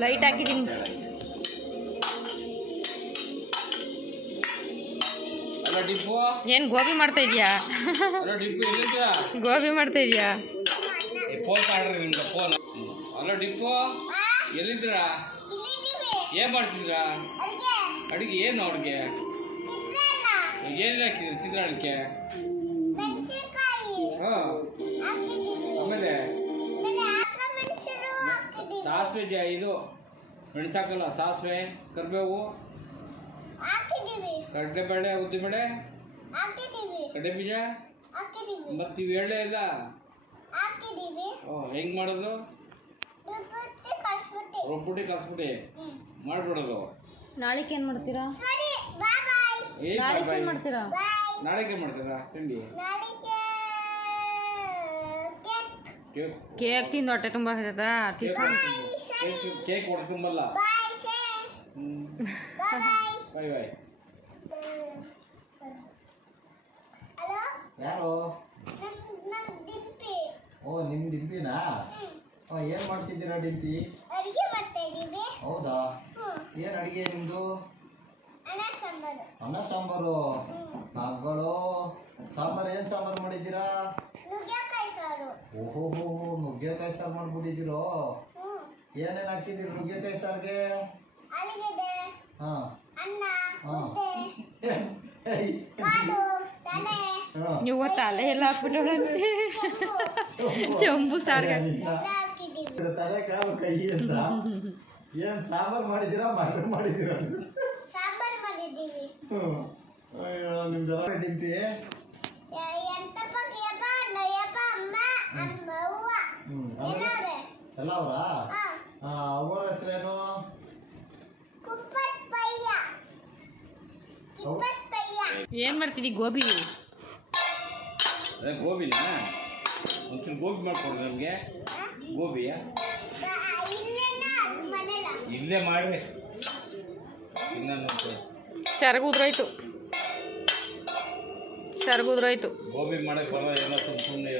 Light ಹಾಕಿದ್ದೀನಿ. ಏನ್ ಗೋಬಿ ಮಾಡ್ತಾ ಇದೀಯಾ? ಗೋಬಿ ಮಾಡ್ತಾ ಇದೀಯಾ? ಹಲೋ ಡಿಪ್ಪು, ಎಲ್ಲಿದ್ದೀರಾ? ಏನ್ ಮಾಡ್ತಿದ್ದೀರಾ? ಅಡುಗೆ ಏನು? ಅವ್ರಿಗೆ ಏನೇನು ಹಾಕಿದ್ರಿ ಚಿತ್ರಾನ್ನಕ್ಕೆ? ಆಮೇಲೆ ಸಾಸಿವೆ, ಇದು ಮೆಣಸಾಕಲ್ಲ, ಸಾಸಿವೆ, ಕರಿಬೇವು, ಕಡಲೆಬೇಳೆ, ಉದ್ದಿಬೇಳೆ, ಕಡಲೆಬೀಜ, ಮತ್ತೆ ಇವು ಎಳ್ಳೆ ಇಲ್ಲ. ಹೆಂಗ್ ಮಾಡೋದು? ರುಬ್ಬಿಟ್ಟು ಕಲ್ಸ್ಬಿಟ್ಟು ಮಾಡ್ಬಿಡೋದು. ನಾಳೆಗೆ ಏನ್ ಮಾಡ್ತೀರಾ? ನಾಳೆಗೆ ಮಾಡ್ತೀರಾ ತಿಂಡಿ? ಕೇಕ್ ತಿಂದು ಹೊಟ್ಟೆ ತುಂಬಾ ಕೇಕ್ ಹೊಟ್ಟೆ ತುಂಬಲ್ಲ. ಬಾಯ್ ಬಾಯ್. ಯಾರು? ಓ, ನಿಮ್ ಡಿಂಪಿನಾ? ಏನ್ ಮಾಡ್ತಿದ್ದೀರಾ ಡಿಂಪಿ? ಹೌದಾ? ಏನ್ ಅಡಿಗೆ ನಿಮ್ದು? ಅನ್ನ ಸಾಂಬಾರು. ಮಕ್ಕಳು ಸಾಂಬಾರು ಏನ್ ಸಾಂಬಾರು ಮಾಡಿದ್ದೀರಾ? ಓಹೋ, ನುಗ್ಗೆಕಾಯಿ ಸಾರು ಮಾಡ್ಬಿಟ್ಟಿದ್ದೀರೋ? ಏನೇನ್ ಹಾಕಿದ್ದೀರಿ ನುಗ್ಗೆಕಾಯಿ ಸಾರ್ಗೆ? ಇವತ್ತು ಅಲೆ ಎಲ್ಲ ಹಾಕ್ಬಿಟ್ಟವಳಂತೆ. ಚಂಬು ಸಾರ್ಗೆ ತಲೆ ಕಾಲು ಕೈ ಅಂತ. ಏನ್ ಸಾಂಬಾರು ಮಾಡಿದ್ದೀರಾ? ಮಟನ್ ಮಾಡಿದ್ದೀರಾ? ನಿಮ್ದೆಲ್ಲ ಡಿಂಪಿ ಎಲ್ಲ ಅವರಾ? ಅವ್ರ ಹೆಸರೇನು? ಏನ್ ಮಾಡ್ತಿದ್ದಿ? ಗೋಬಿ. ಅದೇ ಗೋಬಿನಾ? ಒಂಚೂರು ಗೋಬಿ ಮಾಡ್ಕೊಡ್ರಿ ನಮಗೆ. ಗೋಬಿಯ ಇಲ್ಲೇ ಮಾಡಿ ಸರಗುದ್ರೋಯ್ತು. ಗೋಬಿ ಮಾಡಕ್ಕೆ ಬರೋ ಏನೋ ಸುಮ್ಮನೆ